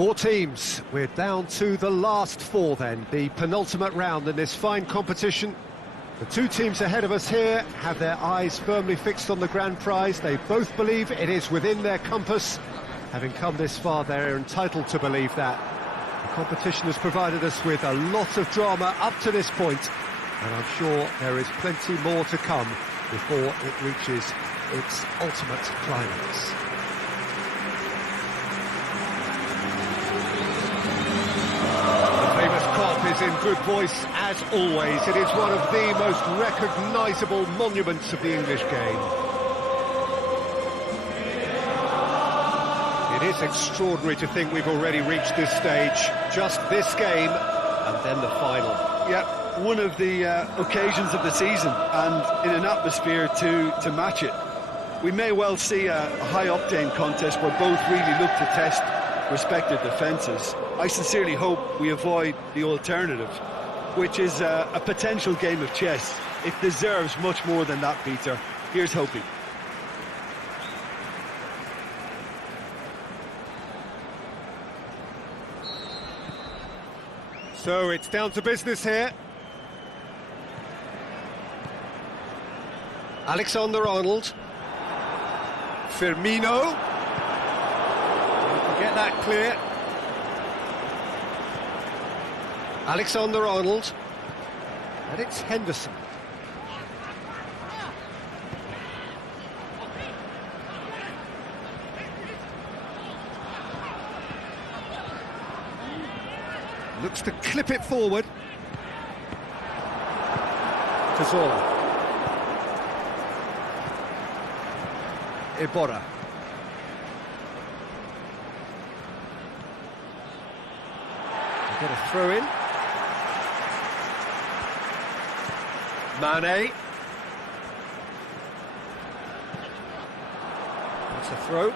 Four teams. We're down to the last four then, the penultimate round in this fine competition. The two teams ahead of us here have their eyes firmly fixed on the grand prize. They both believe it is within their compass. Having come this far, they're entitled to believe that. The competition has provided us with a lot of drama up to this point, and I'm sure there is plenty more to come before it reaches its ultimate climax. Is in good voice as always. It is one of the most recognisable monuments of the English game. It is extraordinary to think we've already reached this stage. Just this game and then the final. Yeah, one of the occasions of the season and in an atmosphere to match it. We may well see a high-octane contest where both really look to test respective defences. I sincerely hope we avoid the alternative, which is a potential game of chess. It deserves much more than that, Peter. Here's hoping. So it's down to business here. Alexander-Arnold. Firmino. Get that clear. Alexander-Arnold. And it's Henderson. Looks to clip it forward. Cazorla. Iborra. Get a throw in. Mane. That's a throw.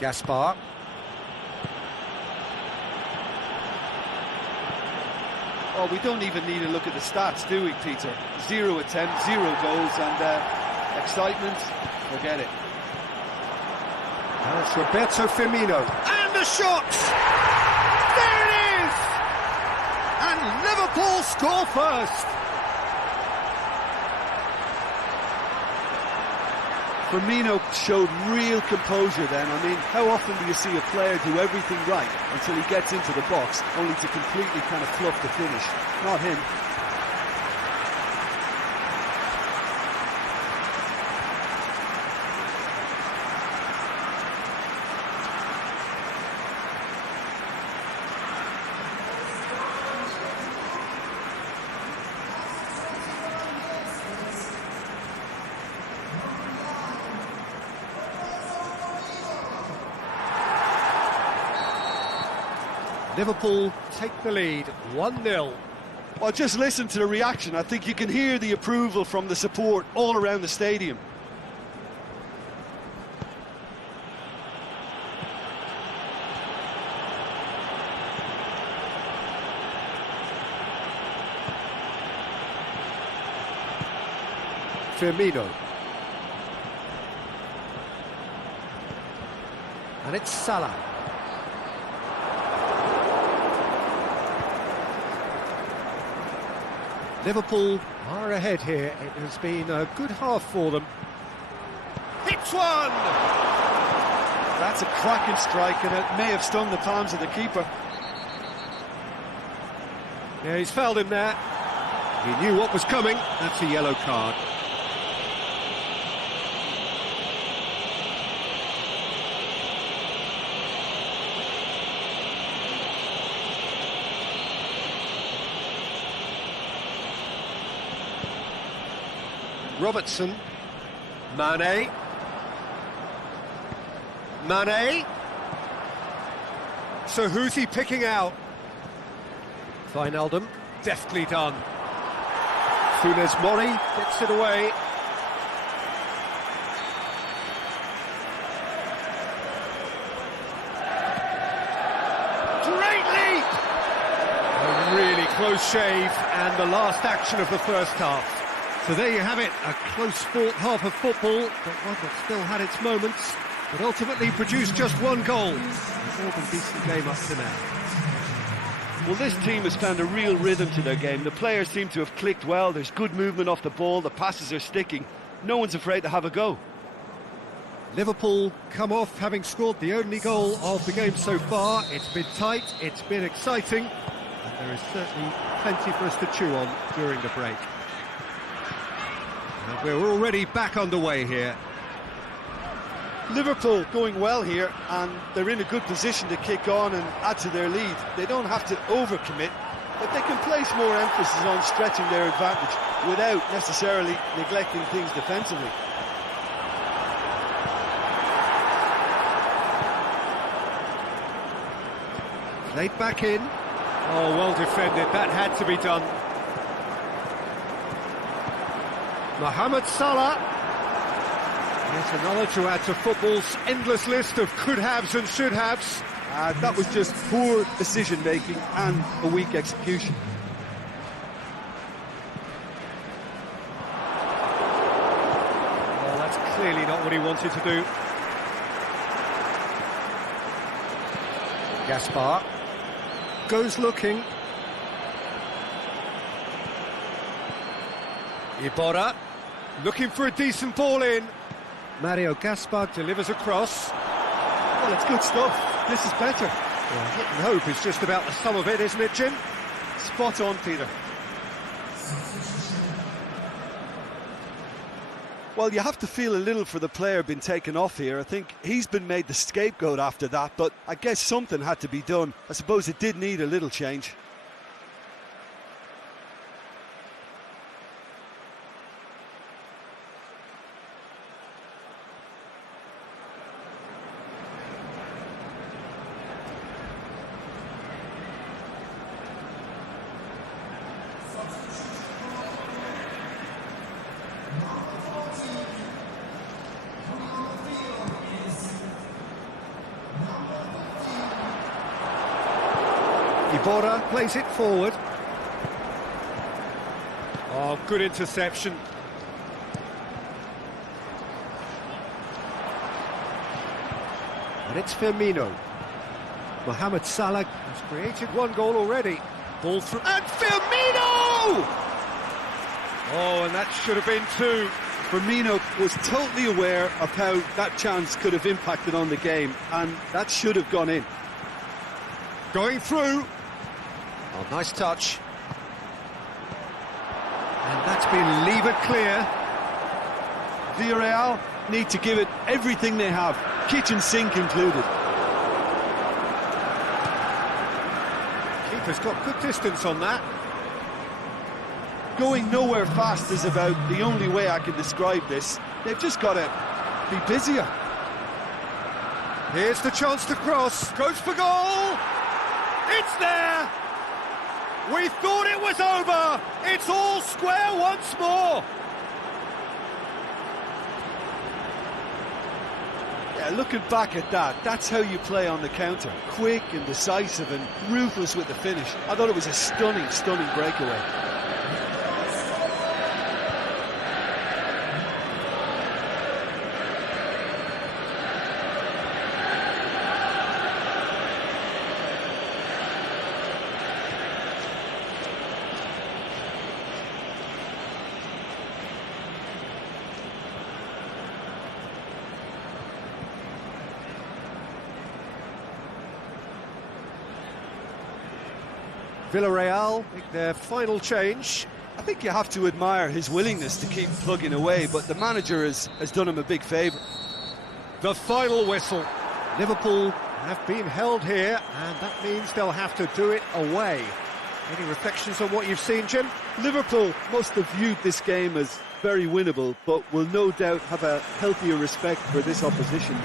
Gaspar. Oh, we don't even need to look at the stats, do we, Peter? 0 attempts, 0 goals, and excitement, forget it. That's Roberto Firmino. And the shot! There it is! And Liverpool score first! Firmino showed real composure then. I mean, how often do you see a player do everything right until he gets into the box, only to completely kind of fluff the finish? Not him. Liverpool take the lead, 1-0. Well, just listen to the reaction. I think you can hear the approval from the support all around the stadium. Firmino. And it's Salah. Liverpool are ahead here. It has been a good half for them. Hits one! That's a cracking strike, and it may have stung the palms of the keeper. Yeah, he's fouled him there. He knew what was coming. That's a yellow card. Robertson. Mane. Mane. So who's he picking out? Wijnaldum. Deftly done. Funes Mori gets it away. Great lead! A really close shave, and the last action of the first half. So there you have it, a close-fought half of football, but one that still had its moments, but ultimately produced just one goal. A more than decent game up to now. Well, this team has found a real rhythm to their game. The players seem to have clicked well. There's good movement off the ball. The passes are sticking. No one's afraid to have a go. Liverpool come off having scored the only goal of the game so far. It's been tight, it's been exciting, and there is certainly plenty for us to chew on during the break. And we're already back underway here. Liverpool going well here, and they're in a good position to kick on and add to their lead. They don't have to overcommit, but they can place more emphasis on stretching their advantage without necessarily neglecting things defensively. Played back in. Oh, well defended, that had to be done. Mohamed Salah. Yet another to add to football's endless list of could-haves and should-haves. That was just poor decision-making and a weak execution. Well, that's clearly not what he wanted to do. Gaspar goes looking. Iborra looking for a decent ball in. Mario Gaspar delivers across. Well, it's good stuff. This is better. Well, hit and hope is just about the sum of it, isn't it, Jim? Spot on, Peter. Well, you have to feel a little for the player being taken off here. I think he's been made the scapegoat after that, but I guess something had to be done. I suppose it did need a little change. Iborra plays it forward. Oh, good interception. And it's Firmino. Mohamed Salah has created one goal already. Ball through, and Firmino! Oh, and that should have been two. Firmino was totally aware of how that chance could have impacted on the game, and that should have gone in. Going through. Oh, nice touch. And that's been levered clear. Villarreal need to give it everything they have, kitchen sink included. Keeper's got good distance on that. Going nowhere fast is about the only way I can describe this. They've just got to be busier. Here's the chance to cross. Goes for goal. It's there. We thought it was over. It's all square once more. Yeah, looking back at that, that's how you play on the counter. Quick and decisive and ruthless with the finish. I thought it was a stunning, stunning breakaway. Villarreal make their final change. I think you have to admire his willingness to keep plugging away, but the manager has done him a big favour. The final whistle. Liverpool have been held here, and that means they'll have to do it away. Any reflections on what you've seen, Jim? Liverpool must have viewed this game as very winnable, but will no doubt have a healthier respect for this opposition.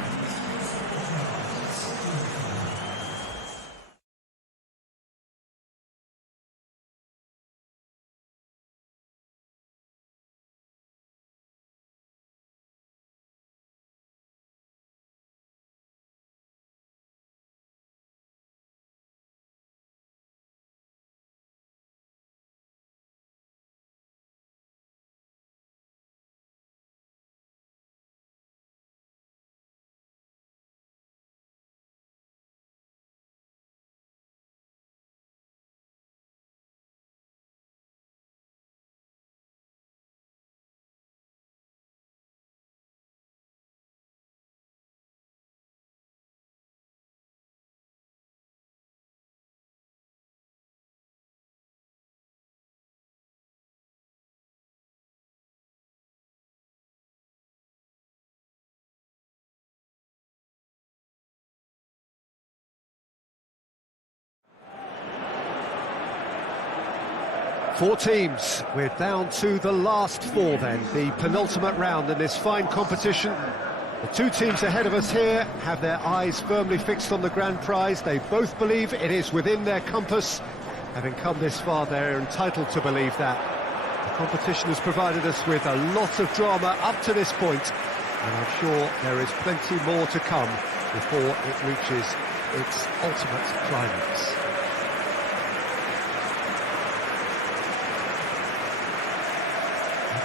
Four teams. We're down to the last four then, the penultimate round in this fine competition. The two teams ahead of us here have their eyes firmly fixed on the grand prize. They both believe it is within their compass. Having come this far, they're entitled to believe that. The competition has provided us with a lot of drama up to this point, and I'm sure there is plenty more to come before it reaches its ultimate climax.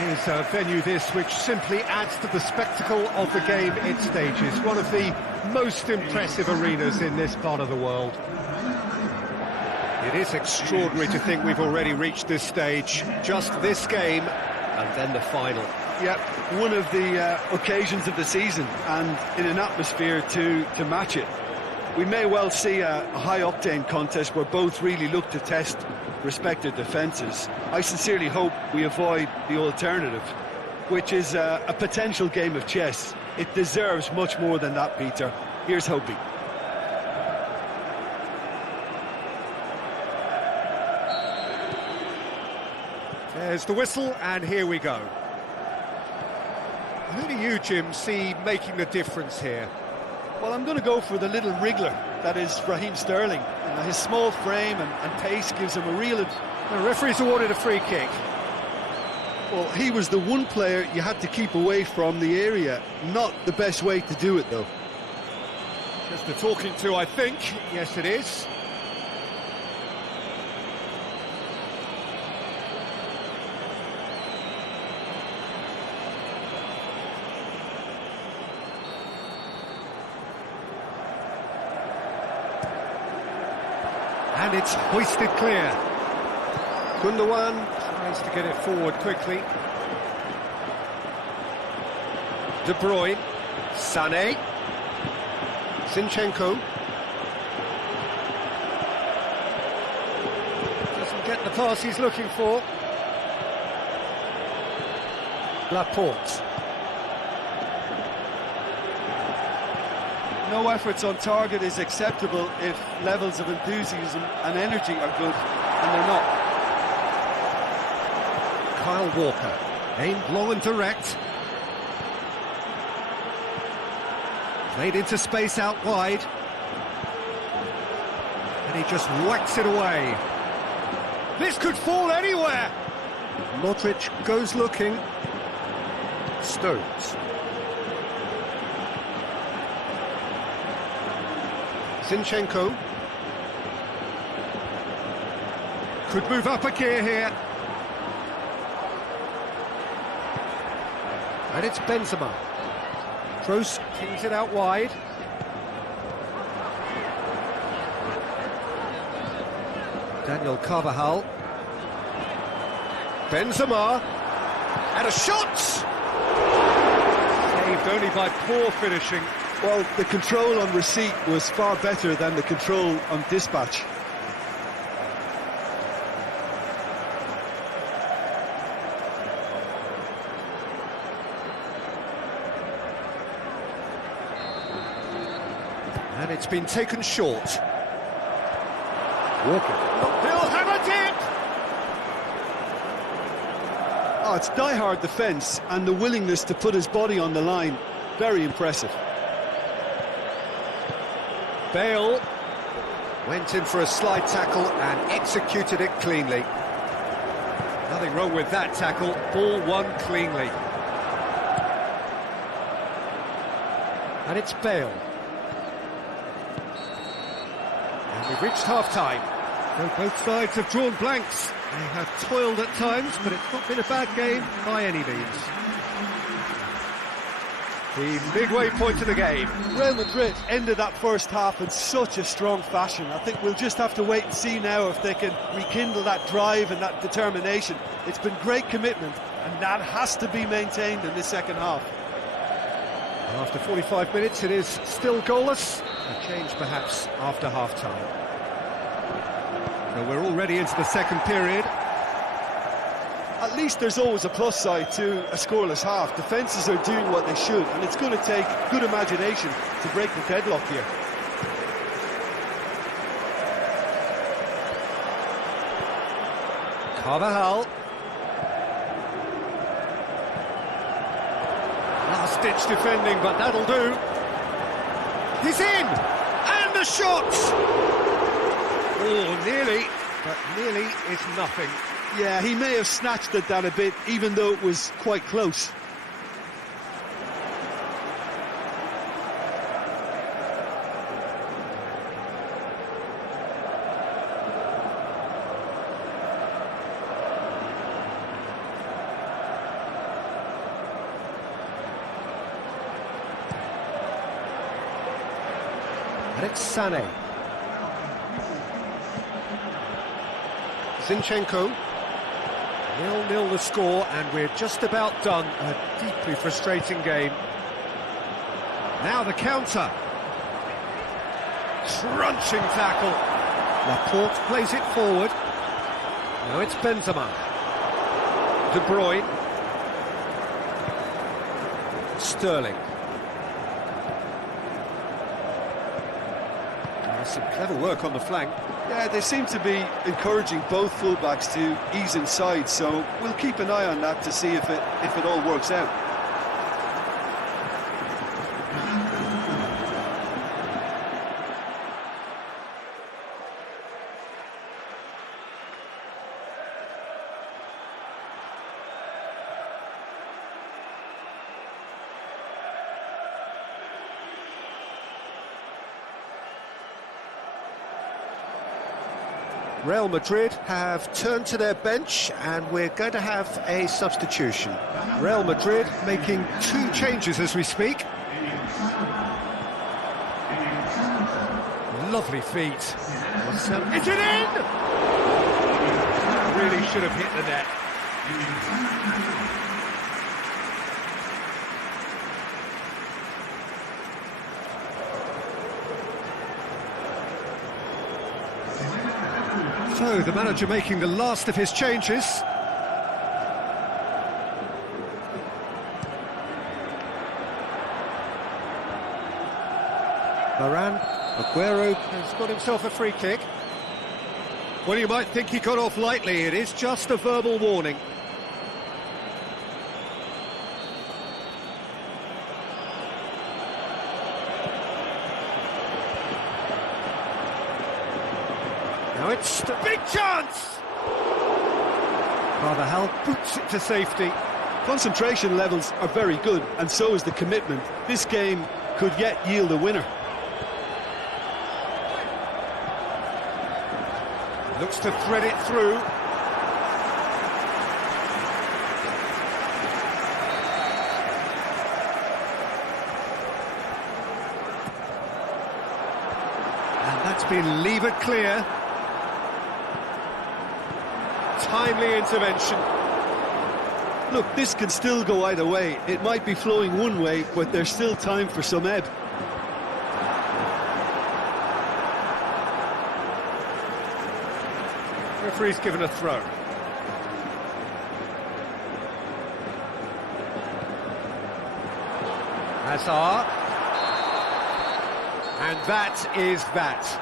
It is a venue this which simply adds to the spectacle of the game it stages. One of the most impressive arenas in this part of the world. It is extraordinary to think we've already reached this stage. Just this game and then the final. Yep, one of the occasions of the season, and in an atmosphere to match it. We may well see a high-octane contest where both really look to test respective defences. I sincerely hope we avoid the alternative, which is a potential game of chess. It deserves much more than that, Peter. Here's hoping. There's the whistle, and here we go. Who do you, Jim, see making the difference here? Well, I'm going to go for the little wriggler that is Raheem Sterling. You know, his small frame and pace gives him a real... The referee's awarded a free kick. Well, he was the one player you had to keep away from the area. Not the best way to do it, though. Just the talking to, I think. Yes, it is. And it's hoisted clear. Gundogan tries to get it forward quickly. De Bruyne, Sané, Zinchenko. Doesn't get the pass he's looking for. Laporte. No efforts on target is acceptable if levels of enthusiasm and energy are good, and they're not. Kyle Walker, aimed long and direct. Played into space out wide. And he just whacks it away. This could fall anywhere! Modric goes looking. Stones. Zinchenko could move up a gear here, and it's Benzema. Kroos kings it out wide. Daniel Carvajal. Benzema, and a shot! Saved only by poor finishing. Well, the control on receipt was far better than the control on dispatch. And it's been taken short. Walker. He'll hammer it! Oh, it's die-hard defence and the willingness to put his body on the line. Very impressive. Bale went in for a slide tackle and executed it cleanly. Nothing wrong with that tackle, ball won cleanly. And it's Bale. And we've reached half-time. Both sides have drawn blanks. They have toiled at times, but it's not been a bad game by any means. The midway point of the game. Real Madrid ended that first half in such a strong fashion. I think we'll just have to wait and see now if they can rekindle that drive and that determination. It's been great commitment, and that has to be maintained in this second half. After 45 minutes, it is still goalless. A change perhaps after half-time. So we're already into the second period. At least there's always a plus side to a scoreless half. Defences are doing what they should, and it's going to take good imagination to break the deadlock here. Carvajal. Last-ditch defending, but that'll do. He's in! And the shot! Oh, nearly, but nearly is nothing. Yeah, he may have snatched at that a bit, even though it was quite close. Sané. Zinchenko. 0-0 the score, and we're just about done. A deeply frustrating game. Now the counter. Crunching tackle. Laporte plays it forward. Now it's Benzema. De Bruyne. Sterling. Some clever work on the flank. Yeah, they seem to be encouraging both fullbacks to ease inside, so we'll keep an eye on that to see if it all works out. Real Madrid have turned to their bench, and we're going to have a substitution. Real Madrid making 2 changes as we speak. Lovely feet. Is it in? Really should have hit the net. So, the manager making the last of his changes. Varane, Aguero has got himself a free kick. Well, you might think he got off lightly. It is just a verbal warning. Now it's the big chance! Carvajal boots it to safety. Concentration levels are very good, and so is the commitment. This game could yet yield a winner. Looks to thread it through. And that's been levered clear. Timely intervention. Look, this can still go either way. It might be flowing one way, but there's still time for some ebb. Referee's given a throw. Hazard. And that is that.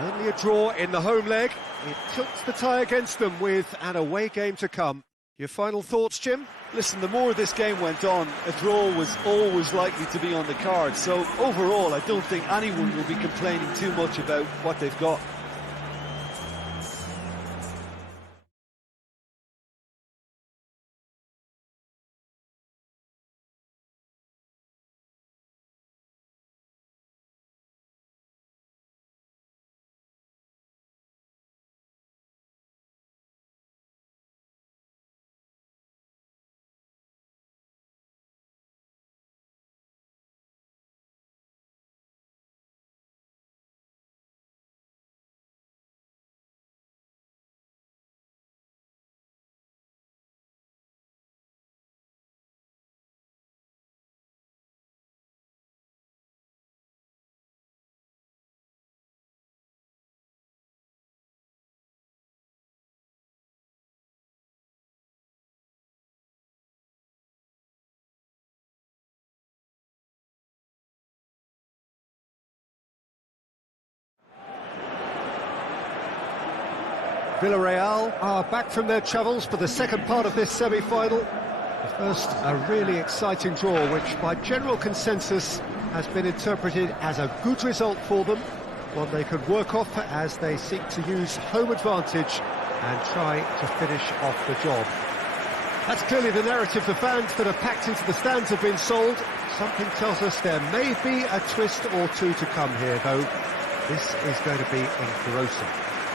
Only a draw in the home leg. It tilts the tie against them with an away game to come. Your final thoughts, Jim? Listen, the more this game went on, a draw was always likely to be on the card. So overall, I don't think anyone will be complaining too much about what they've got. Villarreal are back from their travels for the second part of this semi-final. The first, a really exciting draw, which by general consensus has been interpreted as a good result for them, one they could work off as they seek to use home advantage and try to finish off the job. That's clearly the narrative the fans that are packed into the stands have been sold. Something tells us there may be a twist or two to come here, though. This is going to be engrossing.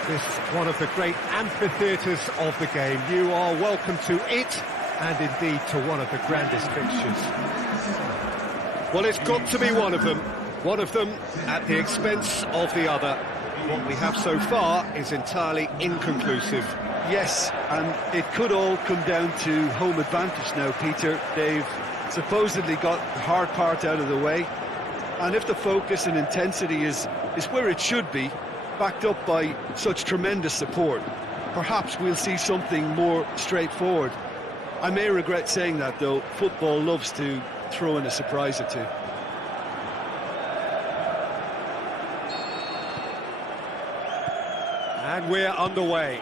This is one of the great amphitheatres of the game. You are welcome to it, and indeed to one of the grandest fixtures. Well, it's got to be one of them at the expense of the other. What we have so far is entirely inconclusive. Yes, and it could all come down to home advantage now, Peter. They've supposedly got the hard part out of the way, and if the focus and intensity is where it should be, backed up by such tremendous support, perhaps we'll see something more straightforward. I may regret saying that, though. Football loves to throw in a surprise or two. And we're underway.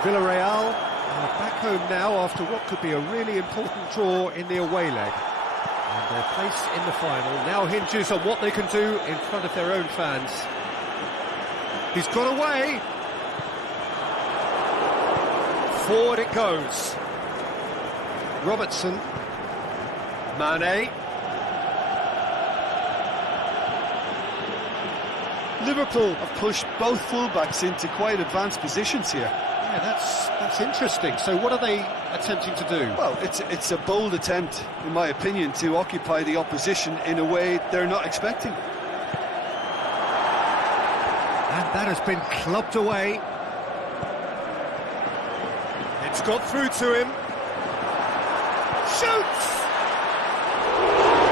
Villarreal are back home now after what could be a really important draw in the away leg. And their place in the final now hinges on what they can do in front of their own fans. He's got away. Forward it goes. Robertson. Mane. Liverpool have pushed both fullbacks into quite advanced positions here. Yeah, that's interesting. So what are they attempting to do? Well, it's a bold attempt, in my opinion, to occupy the opposition in a way they're not expecting. And that has been clubbed away. It's got through to him. Shoots!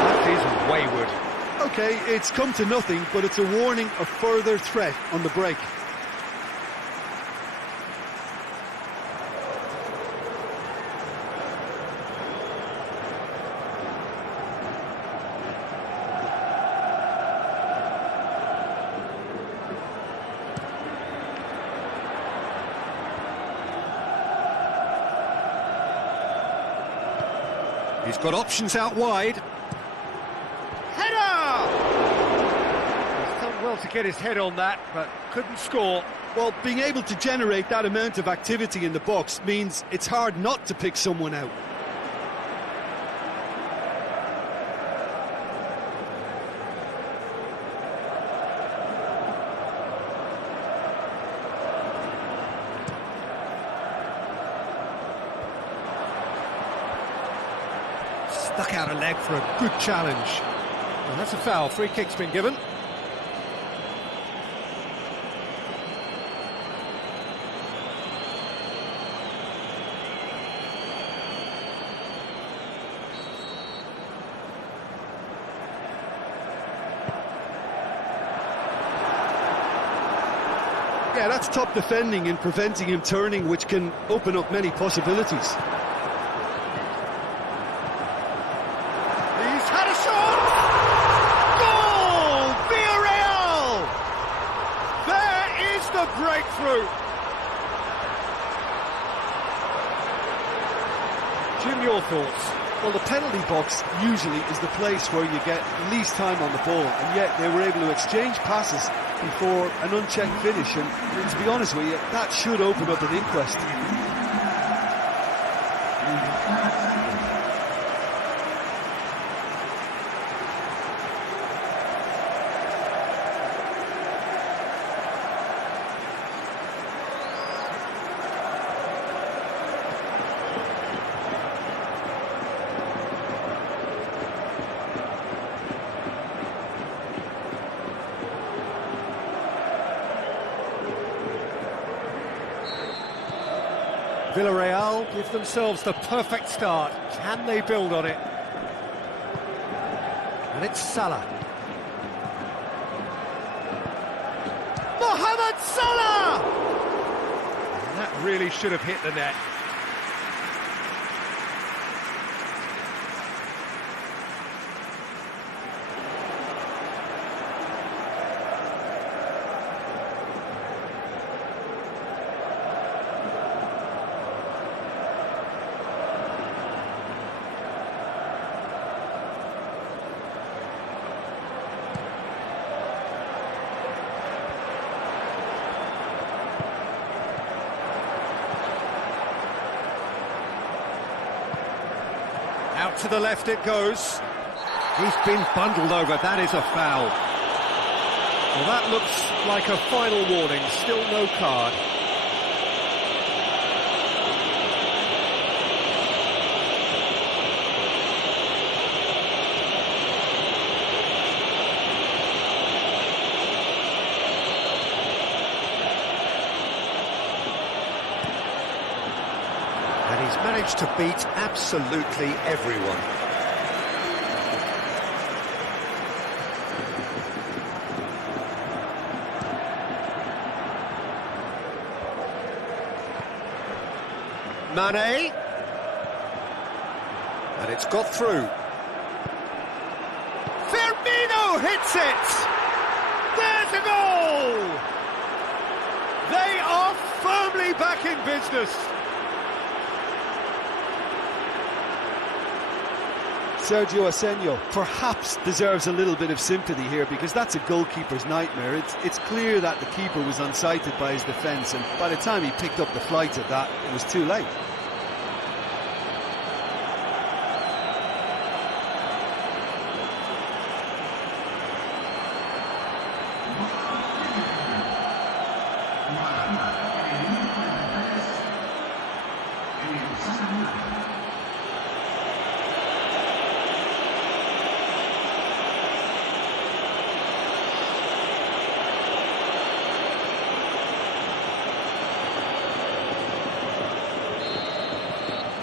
That is wayward. Okay, it's come to nothing, but it's a warning of further threat on the break. He's got options out wide. Header! He's done well to get his head on that, but couldn't score. Well, being able to generate that amount of activity in the box means it's hard not to pick someone out. Stuck out a leg for a good challenge. Well, that's a foul. Free kick's been given. Yeah, that's top defending and preventing him turning, which can open up many possibilities. Breakthrough. Jim, your thoughts? Well, the penalty box usually is the place where you get least time on the ball, and yet they were able to exchange passes before an unchecked finish, and to be honest with you, that should open up an inquest. Villarreal give themselves the perfect start. Can they build on it? And it's Salah. Mohamed Salah! And that really should have hit the net. to the left it goes. He's been bundled over, that is a foul. Well, that looks like a final warning, still no card. And he's managed to beat absolutely everyone. Mane, and it's got through. Firmino hits it! There's a goal! They are firmly back in business. Sergio Asenio perhaps deserves a little bit of sympathy here, because that's a goalkeeper's nightmare. It's clear that the keeper was unsighted by his defence, and by the time he picked up the flight of that, it was too late.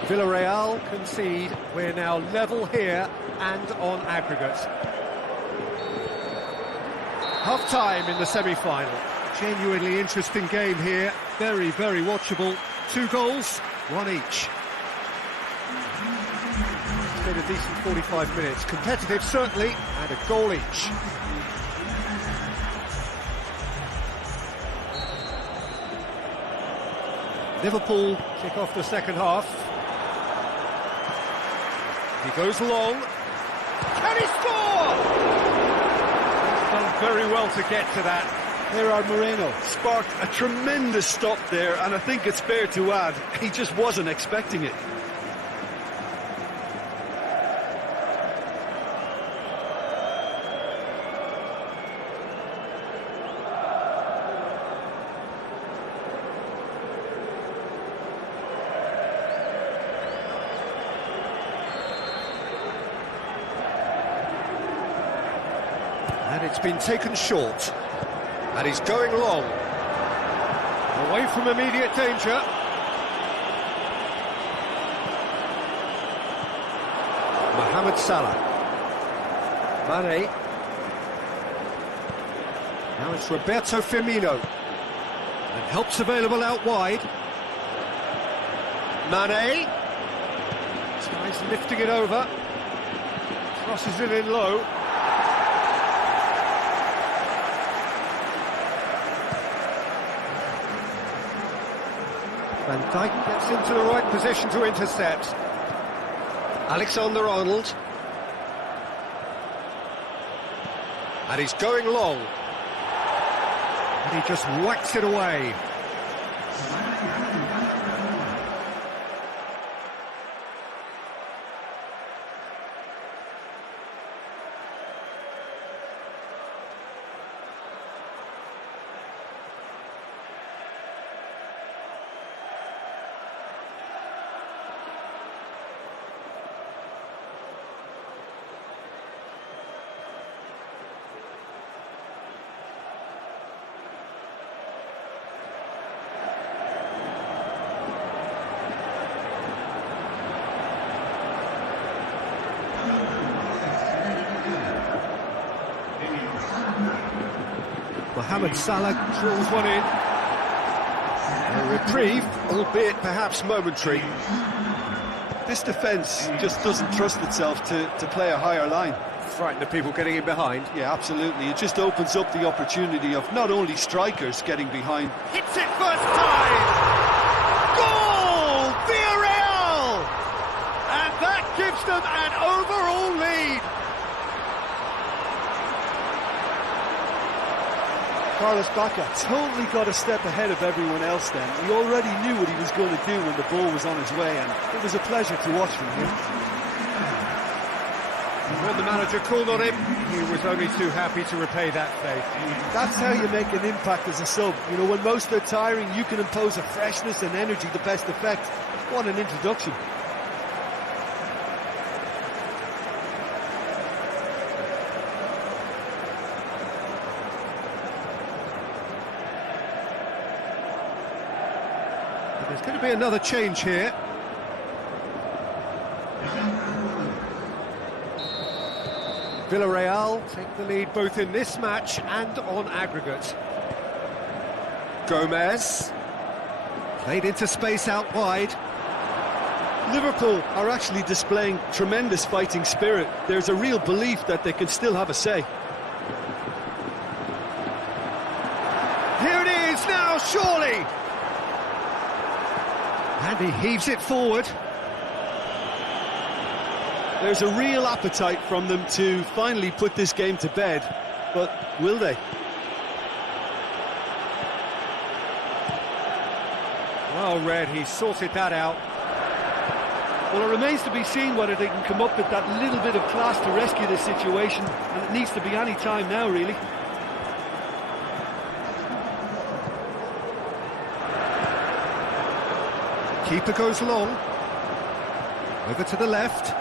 Villarreal concede. We're now level here and on aggregate. Half-time in the semi-final. Genuinely interesting game here. Very, very watchable. 2 goals, 1 each. It's been a decent 45 minutes. Competitive, certainly, and a goal each. Liverpool kick off the second half. He goes long. Can he score? He's done very well to get to that. Gerard Moreno sparked a tremendous stop there, and I think it's fair to add, he just wasn't expecting it. And it's been taken short. And he's going long. Away from immediate danger. Mohamed Salah. Mane. Now it's Roberto Firmino. And help's available out wide. Mane. This guy's lifting it over. Crosses it in low. Van Dijk gets into the right position to intercept. Alexander-Arnold. And he's going long. And he just whacks it away. Mohamed Salah drills one in. A reprieve, albeit perhaps momentary. This defence just doesn't trust itself to play a higher line. Frightened of people getting in behind. Yeah, absolutely. It just opens up the opportunity of not only strikers getting behind. Hits it first time! Goal! Villarreal! And that gives them an overall lead. Carlos Bacca totally got a step ahead of everyone else then. He already knew what he was going to do when the ball was on his way, and it was a pleasure to watch from him. When the manager called on him, he was only too happy to repay that faith. That's how you make an impact as a sub. You know, when most are tiring, you can impose a freshness and energy to best effect. What an introduction. There's going to be another change here. Villarreal take the lead both in this match and on aggregate. Gomez played into space out wide. Liverpool are actually displaying tremendous fighting spirit. There's a real belief that they can still have a say. Here it is now, surely! And he heaves it forward. There's a real appetite from them to finally put this game to bed, but will they? Well read, he sorted that out. Well, it remains to be seen whether they can come up with that little bit of class to rescue this situation, and it needs to be any time now, really. Keeper goes long. Over to the left.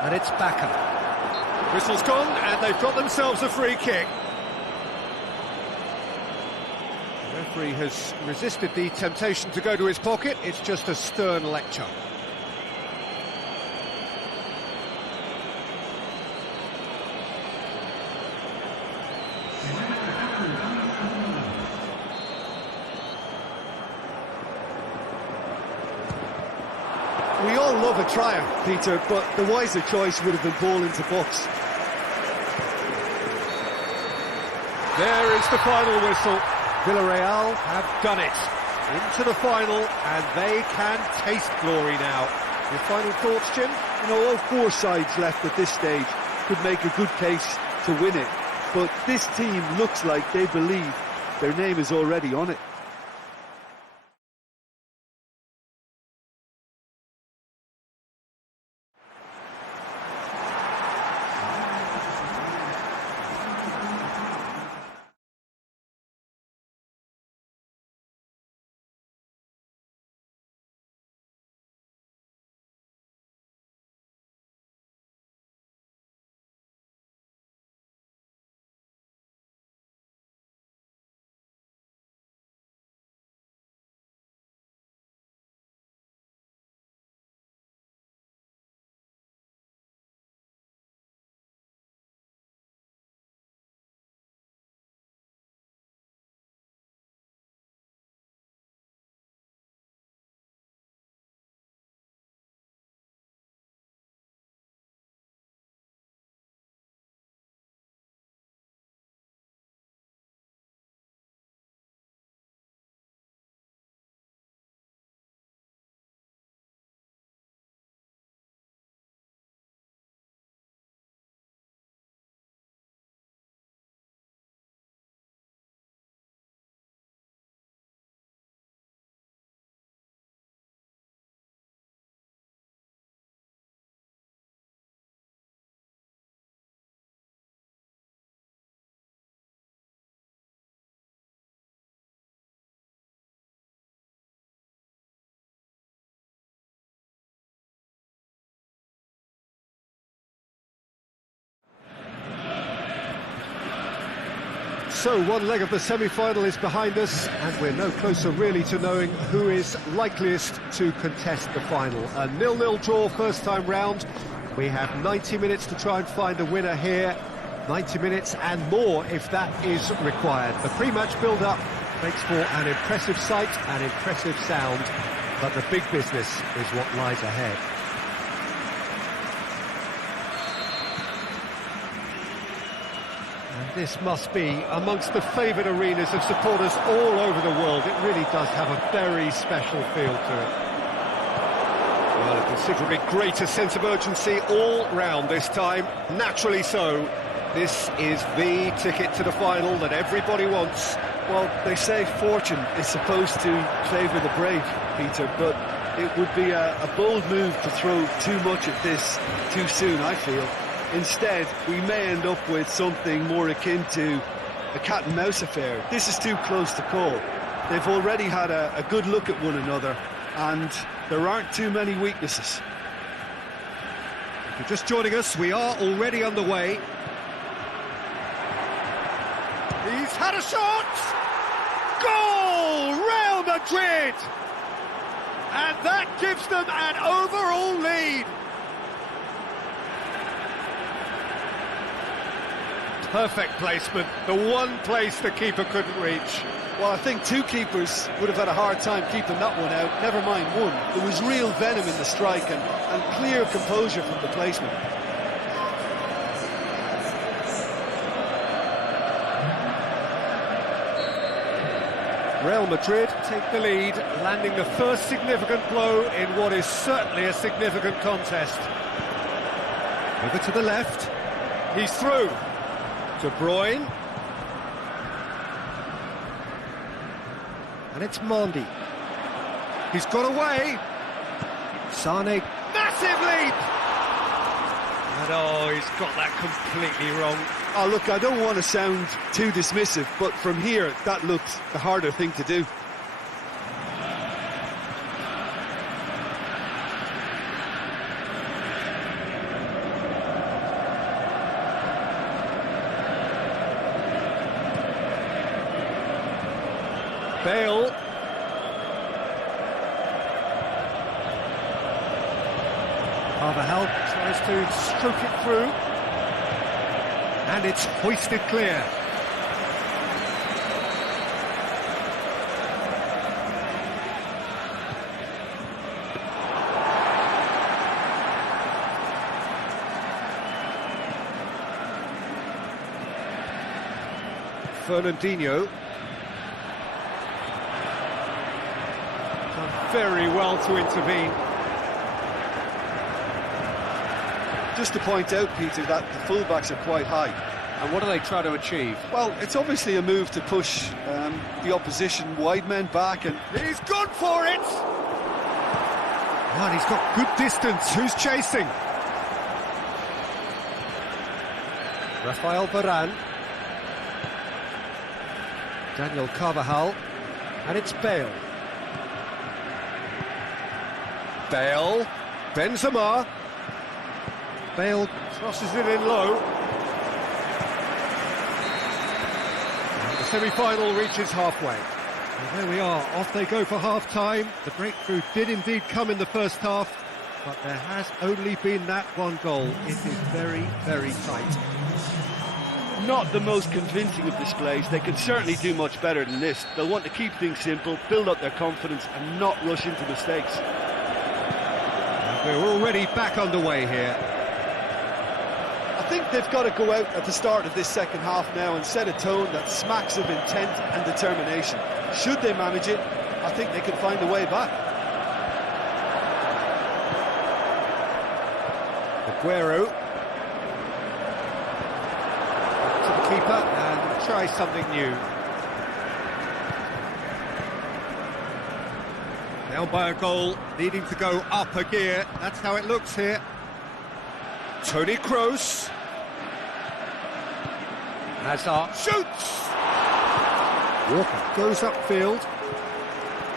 And it's Bakker. Whistle's gone, and they've got themselves a free kick. The referee has resisted the temptation to go to his pocket. It's just a stern lecture. We all love a triumph, Peter, but the wiser choice would have been ball into box. There is the final whistle. Villarreal have done it. Into the final, and they can taste glory now. Your final thoughts, Jim? You know, all four sides left at this stage could make a good case to win it, but this team looks like they believe their name is already on it. So one leg of the semi-final is behind us, and we're no closer really to knowing who is likeliest to contest the final. A 0-0 draw first time round. We have 90 minutes to try and find a winner here. 90 minutes and more if that is required. The pre-match build-up makes for an impressive sight and impressive sound, but the big business is what lies ahead. This must be amongst the favoured arenas of supporters all over the world. It really does have a very special feel to it. Well, a considerably greater sense of urgency all round this time. Naturally so. This is the ticket to the final that everybody wants. Well, they say fortune is supposed to favour the brave, Peter, but it would be a bold move to throw too much at this too soon, I feel. Instead, we may end up with something more akin to a cat and mouse affair. This is too close to call. They've already had a good look at one another, and there aren't too many weaknesses. If you're just joining us, we are already underway. He's had a shot! Goal! Real Madrid! And that gives them an overall lead. Perfect placement, the one place the keeper couldn't reach. Well, I think two keepers would have had a hard time keeping that one out, never mind one. There was real venom in the strike and clear composure from the placement. Real Madrid take the lead, landing the first significant blow in what is certainly a significant contest. Over to the left, he's through. De Bruyne. And it's Mendy. He's got away. Sane, massive leap! And oh, he's got that completely wrong. Oh, look, I don't want to sound too dismissive, but from here, that looks the harder thing to do. Bale. Carvajal tries to stroke it through. And it's hoisted clear. Fernandinho. Done very well to intervene. Just to point out, Peter, that the fullbacks are quite high. And what do they try to achieve? Well, it's obviously a move to push the opposition wide men back, and he's gone for it! And he's got good distance. Who's chasing? Rafael Varane. Daniel Carvajal. And it's Bale. Bale. Benzema. Bale crosses it in low. And the semi-final reaches halfway. And there we are, off they go for half-time. The breakthrough did indeed come in the first half, but there has only been that one goal. It is very, very tight. Not the most convincing of displays. They can certainly do much better than this. They'll want to keep things simple, build up their confidence, and not rush into mistakes. And we're already back underway here. I think they've got to go out at the start of this second half now and set a tone that smacks of intent and determination. Should they manage it, I think they can find a way back. Aguero. To the keeper and try something new. Down by a goal, needing to go up a gear. That's how it looks here. Toni Kroos. Hazard shoots! Walker goes upfield.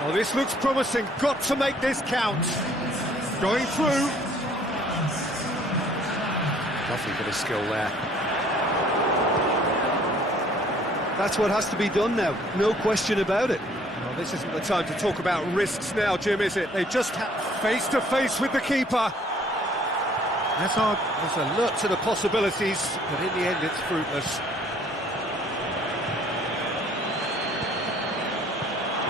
Oh, this looks promising. Got to make this count. Going through. Lovely bit of skill there. That's what has to be done now. No question about it. Well, this isn't the time to talk about risks now, Jim, is it? They just have face-to-face with the keeper. Hazard was alert to the possibilities, but in the end it's fruitless.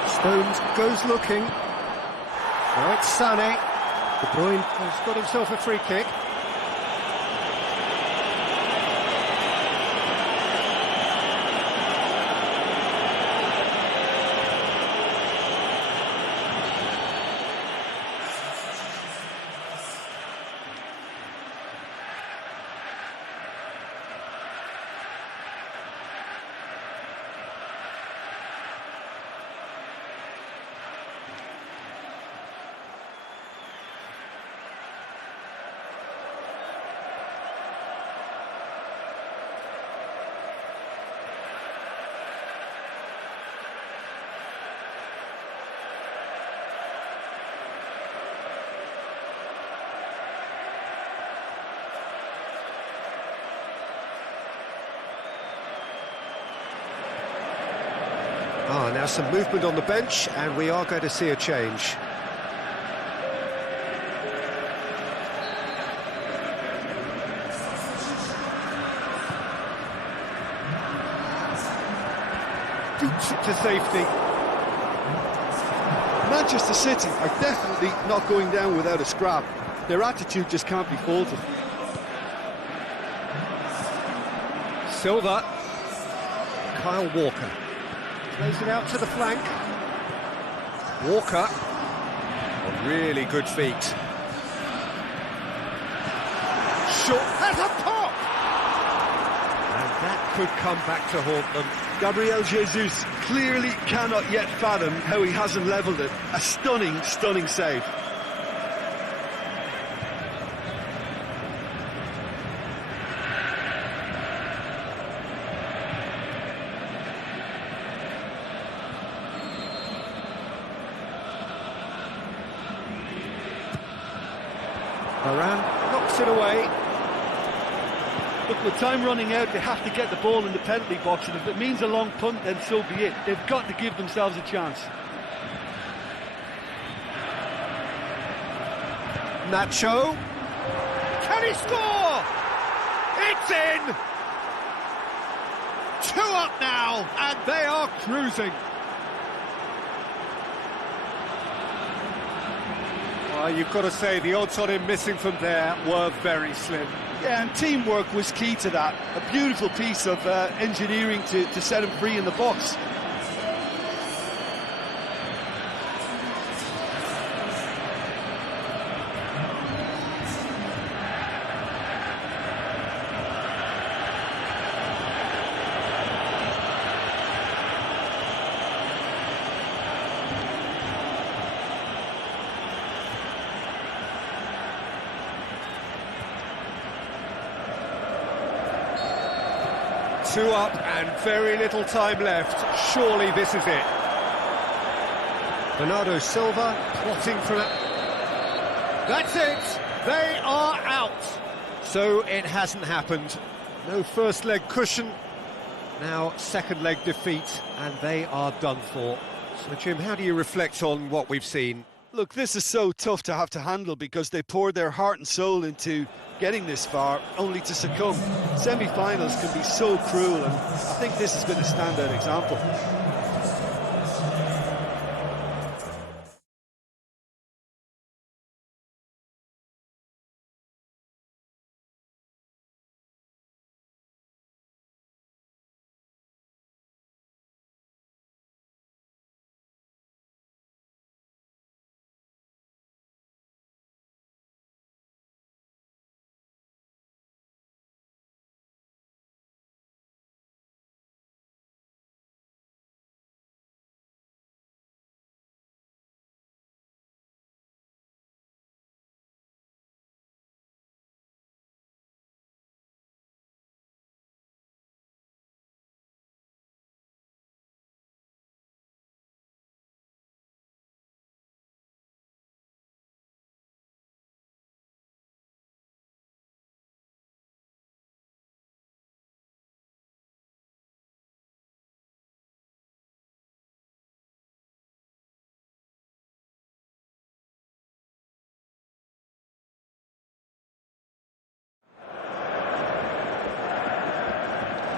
Stones goes looking. Now it's Sané. De Bruyne has got himself a free kick. Now some movement on the bench, and we are going to see a change. Beats it to safety. Manchester City are definitely not going down without a scrap. Their attitude just can't be faulted. Silva. Kyle Walker. Plays it out to the flank. Walker. On really good feet. Short has a pop! And that could come back to haunt them. Gabriel Jesus clearly cannot yet fathom how he hasn't levelled it. A stunning, stunning save. Varane knocks it away. Look, with time running out, they have to get the ball in the penalty box, and if it means a long punt, then so be it. They've got to give themselves a chance. Nacho. Can he score? It's in! 2 up now, and they are cruising. You've got to say the odds on him missing from there were very slim. Yeah, and teamwork was key to that. A beautiful piece of engineering to set him free in the box. Two up and very little time left. Surely this is it. Bernardo Silva plotting for it. That's it. They are out. So it hasn't happened. No first leg cushion. Now second leg defeat, and they are done for. So Jim, how do you reflect on what we've seen? Look, this is so tough to have to handle because they poured their heart and soul into getting this far, only to succumb. Semi-finals can be so cruel, and I think this has been a standout example.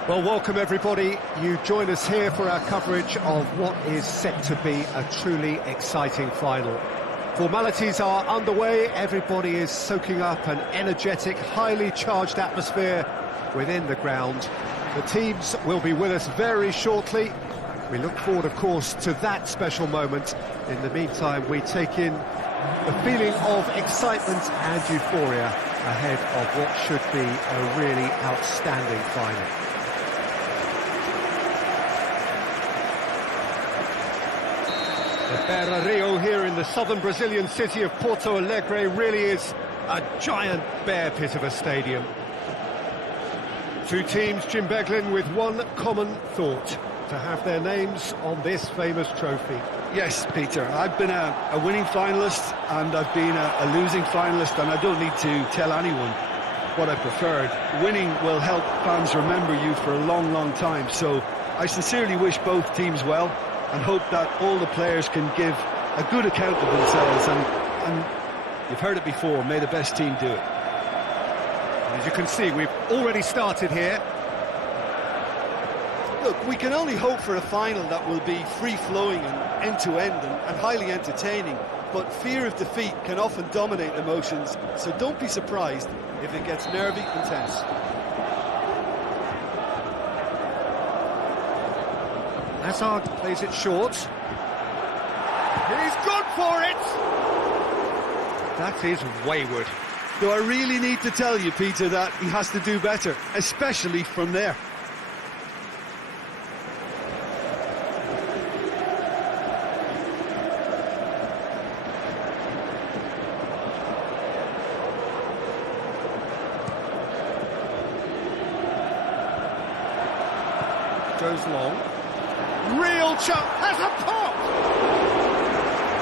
Well, welcome everybody. You join us here for our coverage of what is set to be a truly exciting final. Formalities are underway. Everybody is soaking up an energetic, highly charged atmosphere within the ground. The teams will be with us very shortly. We look forward, of course, to that special moment. In the meantime, we take in the feeling of excitement and euphoria ahead of what should be a really outstanding final. The Beira-Rio here in the southern Brazilian city of Porto Alegre really is a giant bear pit of a stadium. Two teams, Jim Beglin, with one common thought: to have their names on this famous trophy. Yes, Peter, I've been a winning finalist and I've been a losing finalist, and I don't need to tell anyone what I preferred. Winning will help fans remember you for a long, long time, so I sincerely wish both teams well. and hope that all the players can give a good account of themselves, and you've heard it before, may the best team do it. As you can see, we've already started here. Look, we can only hope for a final that will be free-flowing and end-to-end and highly entertaining, but fear of defeat can often dominate emotions, so don't be surprised if it gets nervy and tense. Hazard plays it short. He's gone for it! That is wayward. Do I really need to tell you, Peter, that he has to do better, especially from there? Goes long. Real chance, has a pop!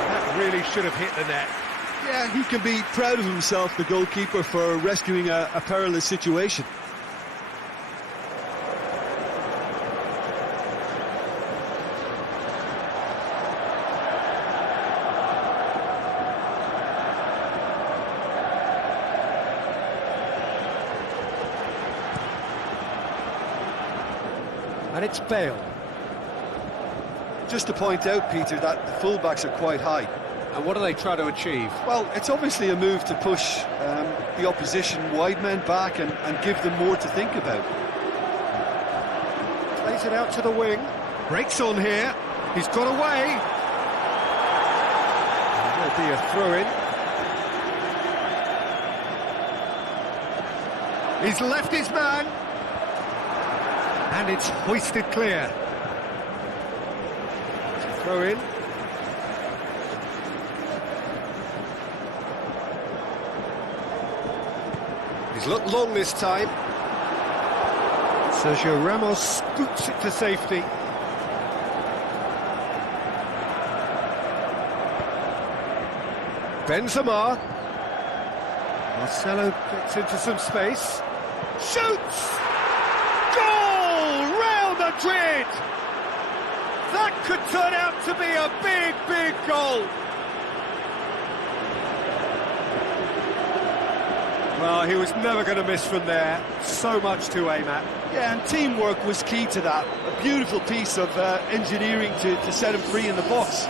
That really should have hit the net. Yeah, he can be proud of himself, the goalkeeper, for rescuing a perilous situation. And it's Bale. Just to point out, Peter, that the fullbacks are quite high. And what do they try to achieve? Well, it's obviously a move to push the opposition wide men back and give them more to think about. Plays it out to the wing. Breaks on here. He's got away. There'll be a throw-in. He's left his man. And it's hoisted clear. Throw in. He's looked long this time. Sergio Ramos scoops it to safety. Benzema. Marcelo gets into some space. Shoots! Goal! Real Madrid! That could turn out to be a big, big goal. Well, he was never going to miss from there. So much to aim at. Yeah, and teamwork was key to that. A beautiful piece of engineering to set him free in the box.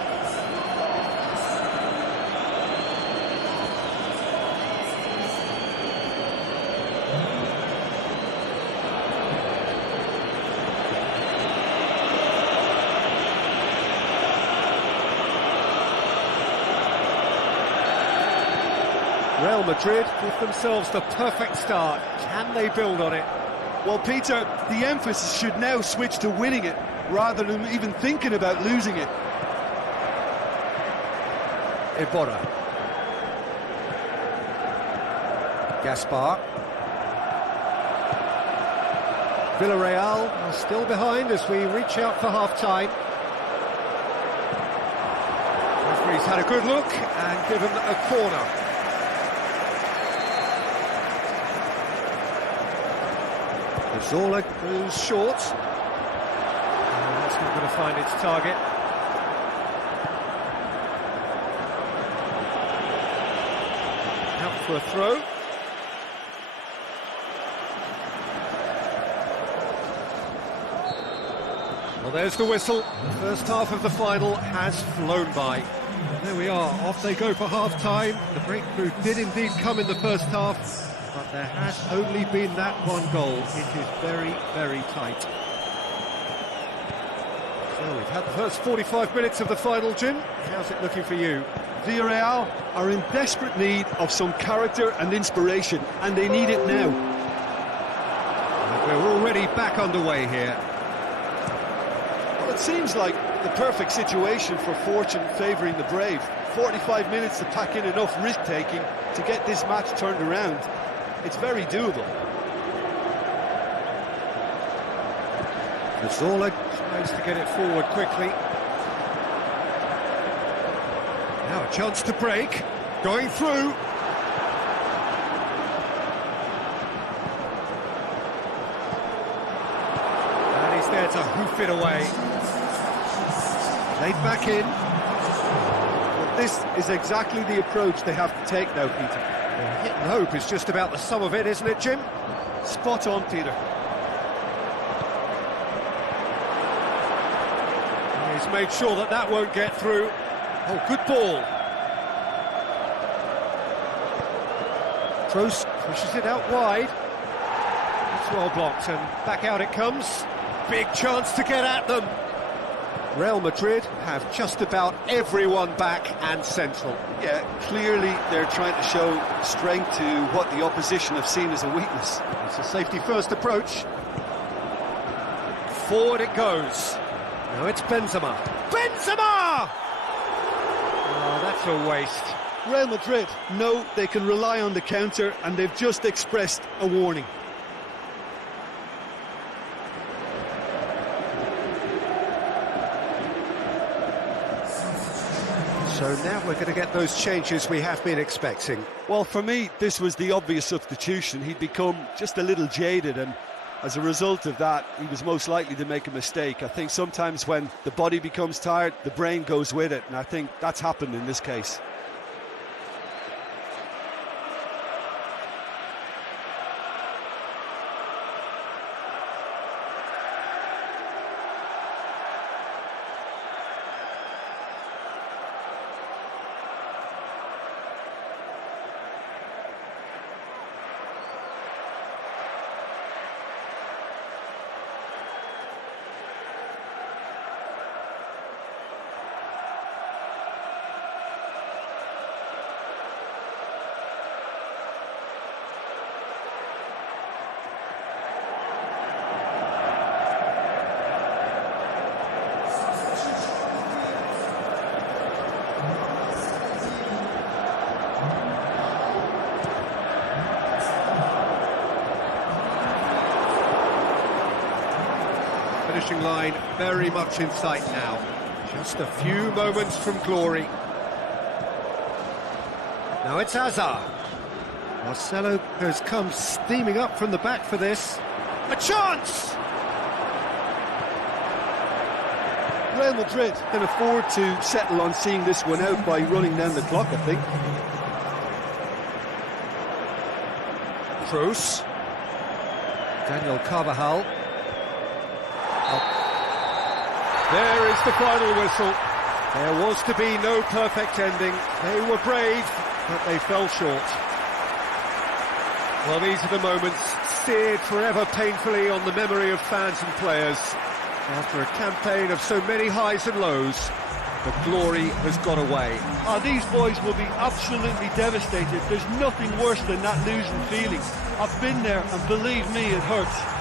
Real Madrid give themselves the perfect start. Can they build on it? Well, Peter, the emphasis should now switch to winning it, rather than even thinking about losing it. Iborra. Gaspar. Villarreal are still behind as we reach out for half-time. Referee's had a good look and given a corner. Zola goes short. That's not going to find its target. Out for a throw. Well, there's the whistle. The first half of the final has flown by. And there we are, off they go for half-time. The breakthrough did indeed come in the first half. But there has only been that one goal. It is very, very tight. So we've had the first 45 minutes of the final, Jim. How's it looking for you? Villarreal are in desperate need of some character and inspiration, and they need it now. And we're already back underway here. Well, it seems like the perfect situation for fortune favouring the brave. 45 minutes to pack in enough risk-taking to get this match turned around. It's very doable. Zola tries to get it forward quickly. Now a chance to break. Going through. And he's there to hoof it away. Played back in. But this is exactly the approach they have to take now, Peter. Yeah, hit and hope is just about the sum of it, isn't it, Jim? Spot on, Peter. He's made sure that that won't get through. Oh, good ball. Kroos pushes it out wide. It's well blocked, and back out it comes. Big chance to get at them. Real Madrid have just about everyone back and central. Yeah, clearly they're trying to show strength to what the opposition have seen as a weakness. It's a safety-first approach. Forward it goes. Now it's Benzema. Benzema! Oh, that's a waste. Real Madrid know they can rely on the counter, and they've just expressed a warning. So now we're going to get those changes we have been expecting. Well, for me, this was the obvious substitution. He'd become just a little jaded, and as a result of that, he was most likely to make a mistake. I think sometimes when the body becomes tired, the brain goes with it, and I think that's happened in this case. Finishing line very much in sight now. Just a few moments from glory. Now it's Hazard. Marcelo has come steaming up from the back for this. A chance! Real Madrid can afford to settle on seeing this one out by running down the clock, I think. Kroos. Daniel Carvajal. There is the final whistle. There was to be no perfect ending. They were brave, but they fell short. Well, these are the moments seared forever painfully on the memory of fans and players. After a campaign of so many highs and lows, the glory has got away. Oh, these boys will be absolutely devastated. There's nothing worse than that losing feeling. I've been there, and believe me, it hurts.